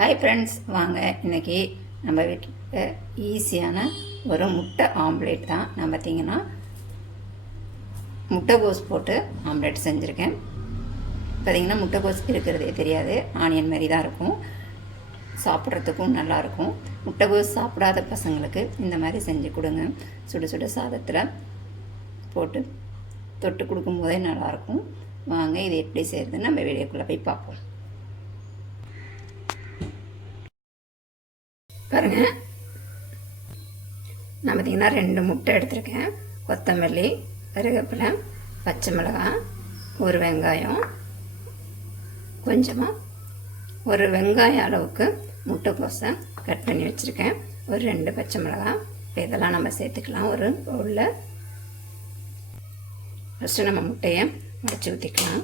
Hi friends, வாங்க இன்றைக்கி நம்ம வீட்டில் ஈஸியான ஒரு முட்டை ஆம்லேட் தான். நான் பார்த்திங்கன்னா முட்டைகோஸ் போட்டு ஆம்லேட் செஞ்சுருக்கேன். பார்த்திங்கன்னா முட்டைகோஸ் இருக்கிறதே தெரியாது, ஆனியன் மாதிரி தான் இருக்கும், சாப்பிட்றதுக்கும் நல்லாயிருக்கும். முட்டைகோஸ் சாப்பிடாத பசங்களுக்கு இந்த மாதிரி செஞ்சு கொடுங்க. சுட சுட சாதத்தில் போட்டு தொட்டு கொடுக்கும்போதே நல்லாயிருக்கும். வாங்க இது எப்படி செய்கிறதுன்னு நம்ம வீடியோக்குள்ளே போய் பார்ப்போம். பாருங்கள், நான் பார்த்திங்கன்னா 2 முட்டை எடுத்திருக்கேன். கொத்தமல்லி, கருவேப்பிலை, பச்சை மிளகாய், ஒரு வெங்காயம், கொஞ்சமாக ஒரு வெங்காயம் அளவுக்கு முட்டைக்கோஸை கட் பண்ணி வச்சுருக்கேன். ஒரு 2 பச்சை மிளகாய். இப்போ இதெல்லாம் நம்ம சேர்த்துக்கலாம் ஒரு பவுலில். ஃபஸ்ட்டு நம்ம முட்டையை உடைச்சி ஊற்றிக்கலாம்.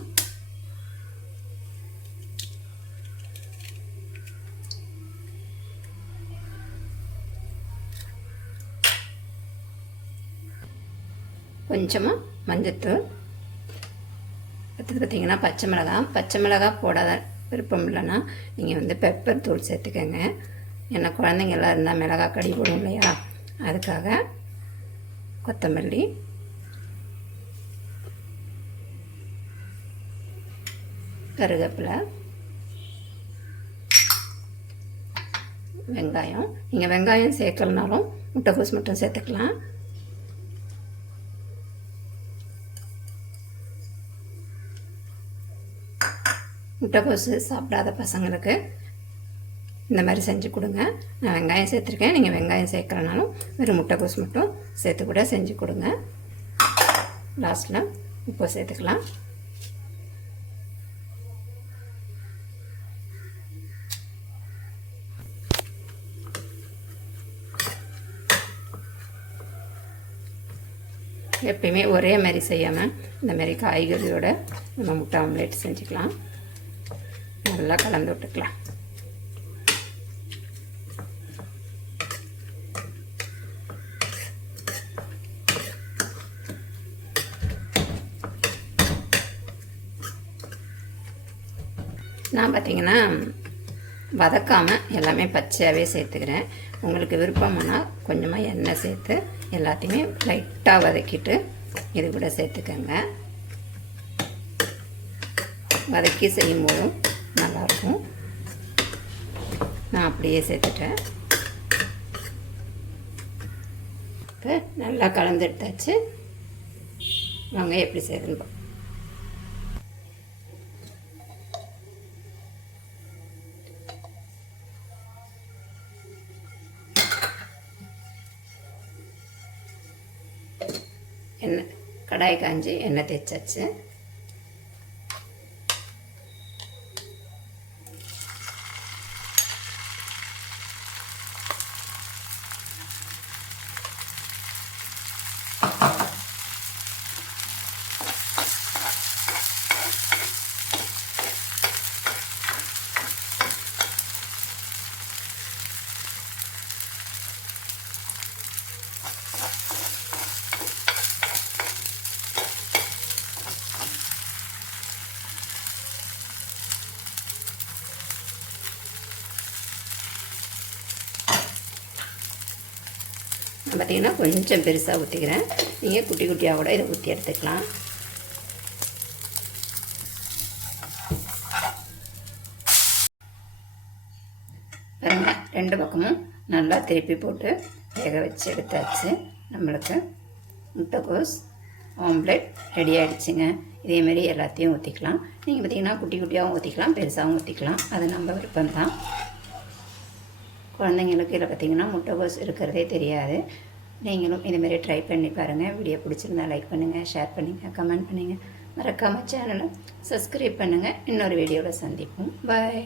கொஞ்சமாக மஞ்சத்தூள். அடுத்தது பார்த்திங்கன்னா பச்சை மிளகாய் போடாத விருப்பம் இல்லைன்னா நீங்கள் பெப்பர் தூள் சேர்த்துக்கோங்க. ஏன்னா குழந்தைங்க எல்லாம் இருந்தால் மிளகாய் கடி போடும் இல்லையா, அதுக்காக. கொத்தமல்லி, கருவேப்பிலை, வெங்காயம். நீங்கள் வெங்காயம் சேர்க்கலனாலும் முட்டைக்கோஸ் மட்டும் சேர்த்துக்கலாம். முட்டைக்கோஸ் சாப்பிடாத பசங்களுக்கு இந்த மாதிரி செஞ்சு கொடுங்க. நான் வெங்காயம் சேர்த்துருக்கேன், நீங்கள் வெங்காயம் சேர்க்கறனாலும் வெறும் முட்டைக்கோஸ் மட்டும் சேர்த்து கூட செஞ்சு கொடுங்க. லாஸ்ட்டில் உப்பு சேர்த்துக்கலாம். எப்பயுமே ஒரே மாதிரி செய்யாமல் இந்த மாதிரி காய்கறியோட நம்ம முட்டை ஆம்லேட் செஞ்சுக்கலாம். நல்லா கலந்து விட்டுக்கலாம். நான் பார்த்திங்கன்னா வதக்காமல் எல்லாமே பச்சையாகவே சேர்த்துக்கிறேன். உங்களுக்கு விருப்பமானால் கொஞ்சமாக எண்ணெய் சேர்த்து எல்லாத்தையுமே லைட்டாக வதக்கிட்டு இது கூட சேர்த்துக்கோங்க. வதக்கி செய்யும்போதும் நல்லாயிருக்கும். நான் அப்படியே சேர்த்துட்டேன். இப்போ நல்லா கலந்து எடுத்தாச்சு. வாங்க எப்படி செய்யணும். எண்ணெய் கடாய் காஞ்சி எண்ணெய் தேய்ச்சாச்சு. பார்த்திங்கன்னா கொஞ்சம் பெருசாக ஊற்றிக்கிறேன். நீங்கள் குட்டி குட்டியாக கூட இதை ஊற்றி எடுத்துக்கலாம். பாருங்கள், 2 பக்கமும் நல்லா திருப்பி போட்டு வேக வச்சு எடுத்தாச்சு. நம்மளுக்கு முட்டைக்கோஸ் ஆம்லேட் ரெடி ஆகிடுச்சுங்க. இதேமாரி எல்லாத்தையும் ஊற்றிக்கலாம். நீங்கள் பார்த்திங்கன்னா குட்டி குட்டியாகவும் ஊற்றிக்கலாம், பெருசாகவும் ஊற்றிக்கலாம். அது நம்ம விருப்பம்தான். குழந்தைங்களுக்கு இதில் பார்த்திங்கன்னா முட்டைக்கோஸ் இருக்கிறதே தெரியாது. நீங்களும் இதுமாரி ட்ரை பண்ணி பாருங்கள். வீடியோ பிடிச்சிருந்தா லைக் பண்ணுங்கள், ஷேர் பண்ணுங்கள், கமெண்ட் பண்ணுங்கள். மறக்காமல் சேனலை சப்ஸ்கிரைப் பண்ணுங்கள். இன்னொரு வீடியோவில் சந்திப்போம். பாய்.